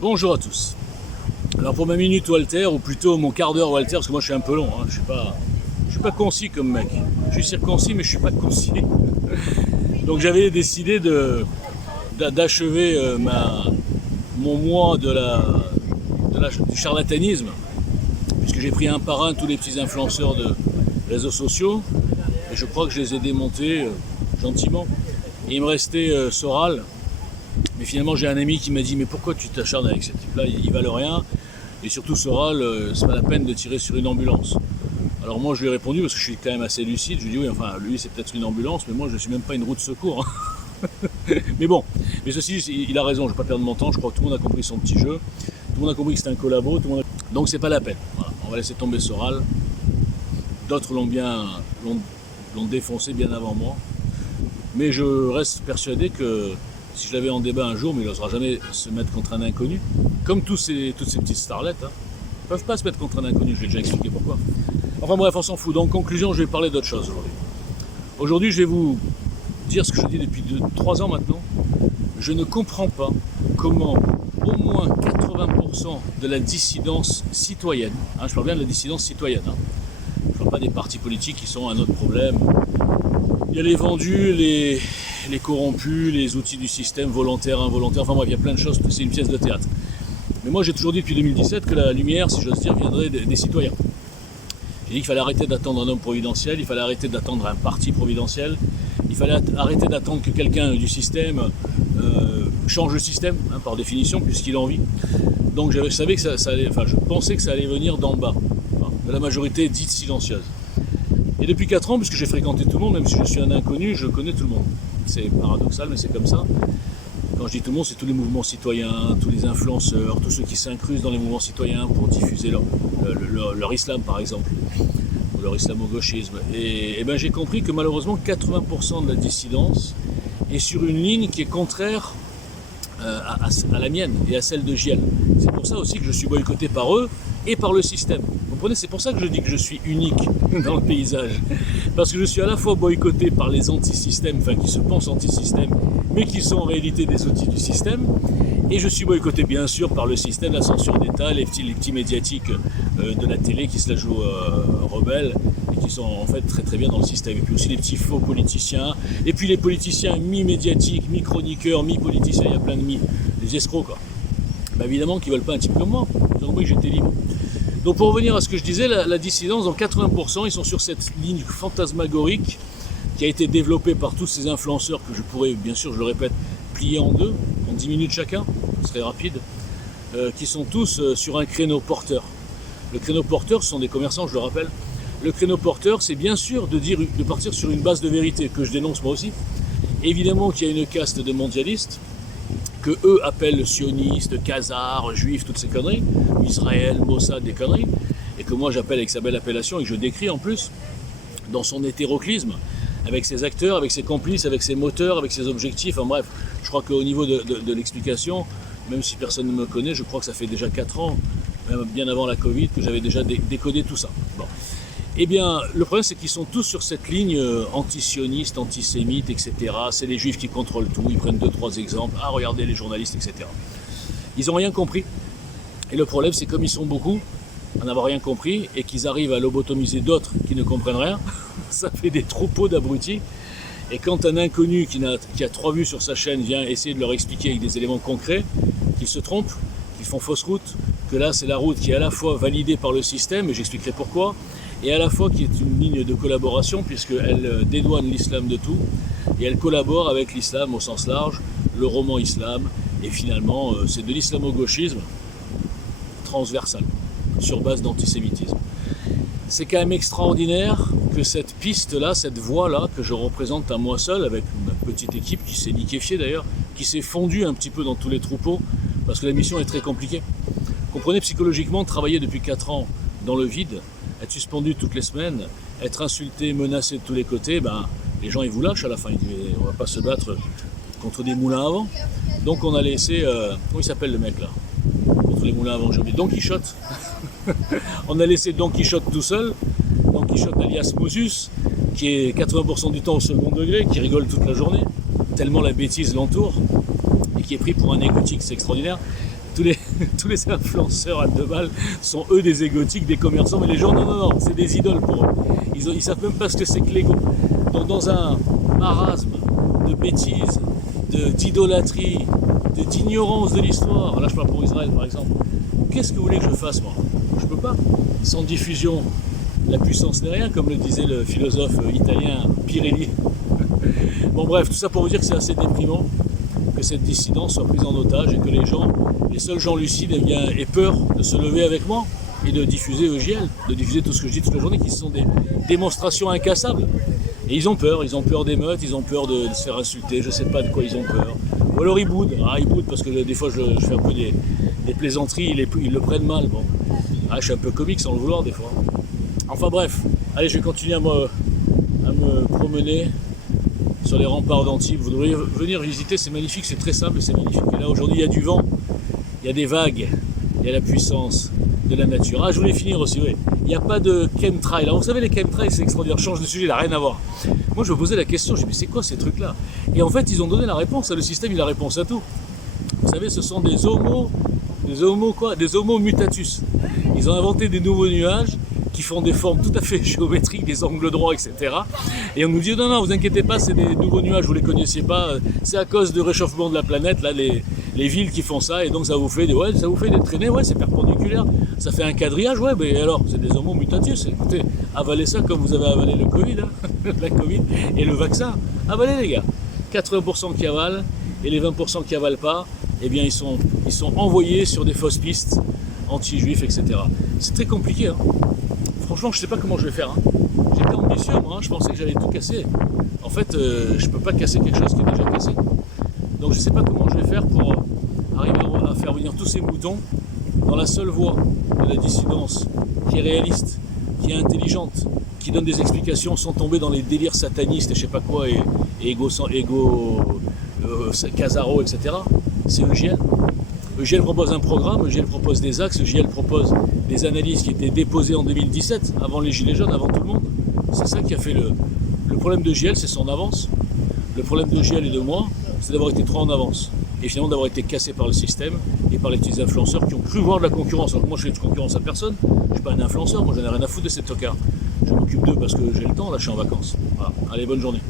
Bonjour à tous. Alors pour ma minute Walter, ou plutôt mon quart d'heure Walter, parce que moi je suis un peu long, je suis pas concis comme mec. Je suis circoncis mais je suis pas concis. Donc j'avais décidé d'achever mon mois du charlatanisme, puisque j'ai pris un par un tous les petits influenceurs de réseaux sociaux, et je crois que je les ai démontés gentiment. Et il me restait Soral. Mais finalement, j'ai un ami qui m'a dit « Mais pourquoi tu t'acharnes avec ce type-là? Il valent rien. Et surtout, Soral, c'est pas la peine de tirer sur une ambulance. » Alors moi, je lui ai répondu, parce que je suis quand même assez lucide. Je lui ai dit « Oui, enfin, lui, c'est peut-être une ambulance, mais moi, je ne suis même pas une roue de secours. » Mais bon, mais ceci, il a raison, je ne vais pas perdre mon temps. Je crois que tout le monde a compris son petit jeu. Tout le monde a compris que c'était un collabo. Donc, c'est pas la peine. Voilà, on va laisser tomber Soral. D'autres l'ont défoncé bien avant moi. Mais je reste persuadé que si je l'avais en débat un jour, mais il n'osera jamais se mettre contre un inconnu, comme toutes ces petites starlettes, ne peuvent pas se mettre contre un inconnu, je vais déjà expliquer pourquoi. Enfin bref, on s'en fout. Donc, en conclusion, je vais parler d'autre chose aujourd'hui. Aujourd'hui, je vais vous dire ce que je dis depuis 3 ans maintenant. Je ne comprends pas comment au moins 80% de la dissidence citoyenne, je parle bien de la dissidence citoyenne, je ne parle pas des partis politiques qui sont un autre problème. Il y a les vendus, les corrompus, les outils du système, volontaires, involontaires, enfin bref, il y a plein de choses, c'est une pièce de théâtre. Mais moi j'ai toujours dit depuis 2017 que la lumière, si j'ose dire, viendrait des citoyens. J'ai dit qu'il fallait arrêter d'attendre un homme providentiel, il fallait arrêter d'attendre un parti providentiel, il fallait arrêter d'attendre que quelqu'un du système change le système, par définition, puisqu'il en vit. Donc je pensais que ça allait venir d'en bas, de la majorité dite silencieuse. Et depuis 4 ans, puisque j'ai fréquenté tout le monde, même si je suis un inconnu, je connais tout le monde. C'est paradoxal, mais c'est comme ça. Quand je dis tout le monde, c'est tous les mouvements citoyens, tous les influenceurs, tous ceux qui s'incrusent dans les mouvements citoyens pour diffuser leur islam, par exemple, ou leur islamo-gauchisme. Et ben, j'ai compris que malheureusement, 80% de la dissidence est sur une ligne qui est contraire à la mienne et à celle de Giel. C'est pour ça aussi que je suis boycotté par eux et par le système. Vous comprenez, c'est pour ça que je dis que je suis unique dans le paysage. Parce que je suis à la fois boycotté par les anti-systèmes, qui se pensent anti-système, mais qui sont en réalité des outils du système. Et je suis boycotté bien sûr par le système, la censure d'État, les petits médiatiques de la télé qui se la jouent rebelles et qui sont en fait très très bien dans le système. Et puis aussi les petits faux politiciens, et puis les politiciens mi-médiatiques, mi-chroniqueurs, mi-politiciens, il y a plein de des escrocs quoi. Évidemment qu'ils ne veulent pas un type comme moi, ils ont compris que j'étais libre. Donc pour revenir à ce que je disais, la dissidence, dans 80%, ils sont sur cette ligne fantasmagorique qui a été développée par tous ces influenceurs que je pourrais, bien sûr, je le répète, plier en deux, en 10 minutes chacun, ce serait rapide, qui sont tous sur un créneau porteur. Le créneau porteur, ce sont des commerçants, je le rappelle. Le créneau porteur, c'est bien sûr de partir sur une base de vérité, que je dénonce moi aussi. Évidemment qu'il y a une caste de mondialistes, que eux appellent sionistes, khazars, juifs, toutes ces conneries, Israël, Mossad, des conneries, et que moi j'appelle avec sa belle appellation et que je décris en plus, dans son hétéroclisme, avec ses acteurs, avec ses complices, avec ses moteurs, avec ses objectifs, bref, je crois qu'au niveau de l'explication, même si personne ne me connaît, je crois que ça fait déjà 4 ans, même bien avant la Covid, que j'avais déjà décodé tout ça. Bon. Eh bien, le problème, c'est qu'ils sont tous sur cette ligne antisioniste, antisémite, etc. C'est les juifs qui contrôlent tout, ils prennent 2-3 exemples. Ah, regardez les journalistes, etc. Ils n'ont rien compris. Et le problème, c'est comme ils sont beaucoup à n'avoir rien compris et qu'ils arrivent à lobotomiser d'autres qui ne comprennent rien, ça fait des troupeaux d'abrutis. Et quand un inconnu qui a 3 vues sur sa chaîne vient essayer de leur expliquer avec des éléments concrets qu'ils se trompent, qu'ils font fausse route, que là, c'est la route qui est à la fois validée par le système, et j'expliquerai pourquoi, et à la fois qui est une ligne de collaboration puisqu'elle dédouane l'islam de tout et elle collabore avec l'islam au sens large, le roman islam, et finalement c'est de l'islamo-gauchisme transversal, sur base d'antisémitisme. C'est quand même extraordinaire que cette piste-là, cette voie-là, que je représente à moi seul, avec ma petite équipe qui s'est liquéfiée d'ailleurs, qui s'est fondue un petit peu dans tous les troupeaux, parce que la mission est très compliquée. Comprenez, psychologiquement, travailler depuis 4 ans dans le vide, être suspendu toutes les semaines, être insulté, menacé de tous les côtés, les gens ils vous lâchent à la fin, ils disent on va pas se battre contre des moulins à vent. Donc on a laissé, comment il s'appelle le mec là, contre les moulins à vent, j'ai oublié, Don Quichotte. On a laissé Don Quichotte tout seul, Don Quichotte alias Mosus, qui est 80% du temps au second degré, qui rigole toute la journée, tellement la bêtise l'entoure, et qui est pris pour un égotique, c'est extraordinaire. tous les influenceurs à 2 balles sont eux des égotiques, des commerçants, mais les gens, non, c'est des idoles pour eux. Ils savent même pas ce que c'est que l'ego. Donc dans un marasme de bêtises, d'idolâtrie, d'ignorance de l'histoire, là je parle pour Israël par exemple, qu'est-ce que vous voulez que je fasse moi? Je peux pas. Sans diffusion, la puissance n'est rien, comme le disait le philosophe italien Pirelli. Bon bref, tout ça pour vous dire que c'est assez déprimant que cette dissidence soit prise en otage et que les seuls gens lucides aient peur de se lever avec moi et de diffuser EJL, de diffuser tout ce que je dis toute la journée, qui sont des démonstrations incassables. Et ils ont peur d'émeutes, ils ont peur de se faire insulter, je sais pas de quoi ils ont peur. Ou alors ils boudent parce que des fois je fais un peu des plaisanteries, ils le prennent mal. Bon. Je suis un peu comique sans le vouloir des fois. Enfin bref, allez, je vais continuer à me promener sur les remparts d'Antibes. Vous devriez venir visiter, c'est magnifique, c'est très simple et c'est magnifique. Et là aujourd'hui il y a du vent, il y a des vagues, il y a la puissance de la nature. Je voulais finir aussi, oui. Il n'y a pas de chemtrail. Alors vous savez, les chemtrails, c'est extraordinaire. Je change de sujet, il n'a rien à voir. Moi, je me posais la question, je me dis, mais c'est quoi ces trucs-là? Et en fait, ils ont donné la réponse. Le système, il a la réponse à tout. Vous savez, ce sont des homo mutatus. Ils ont inventé des nouveaux nuages qui font des formes tout à fait géométriques, des angles droits, etc. Et on nous dit, non, vous inquiétez pas, c'est des nouveaux nuages, vous les connaissiez pas. C'est à cause du réchauffement de la planète, là, les villes qui font ça, et donc ça vous fait des traînées, c'est perpendiculaire, ça fait un quadrillage, mais alors, c'est des homo mutatus, écoutez, avalez ça comme vous avez avalé le Covid, la Covid, et le vaccin, avalez les gars, 80% qui avalent, et les 20% qui avalent pas, eh bien ils sont envoyés sur des fausses pistes, anti-juifs, etc. C'est très compliqué, hein. Franchement, je sais pas comment je vais faire, hein. J'étais ambitieux, moi, je pensais que j'allais tout casser. En fait, je peux pas casser quelque chose qui est déjà cassé. Donc je sais pas comment je vais faire pour arriver à faire venir tous ces moutons dans la seule voie de la dissidence, qui est réaliste, qui est intelligente, qui donne des explications sans tomber dans les délires satanistes et je sais pas quoi, et Casaro, etc. C'est EJL. EJL propose un programme, EJL propose des axes, EJL propose des analyses qui étaient déposées en 2017, avant les Gilets jaunes, avant tout le monde. C'est ça qui a fait le problème de EJL, c'est son avance. Le problème de EJL et de moi, c'est d'avoir été trop en avance. Et finalement d'avoir été cassé par le système et par les petits influenceurs qui ont cru voir de la concurrence. Alors que moi je fais de concurrence à personne, je suis pas un influenceur, moi j'en ai rien à foutre de ces tocards. Je m'occupe d'eux parce que j'ai le temps, là je suis en vacances. Voilà. Allez, bonne journée.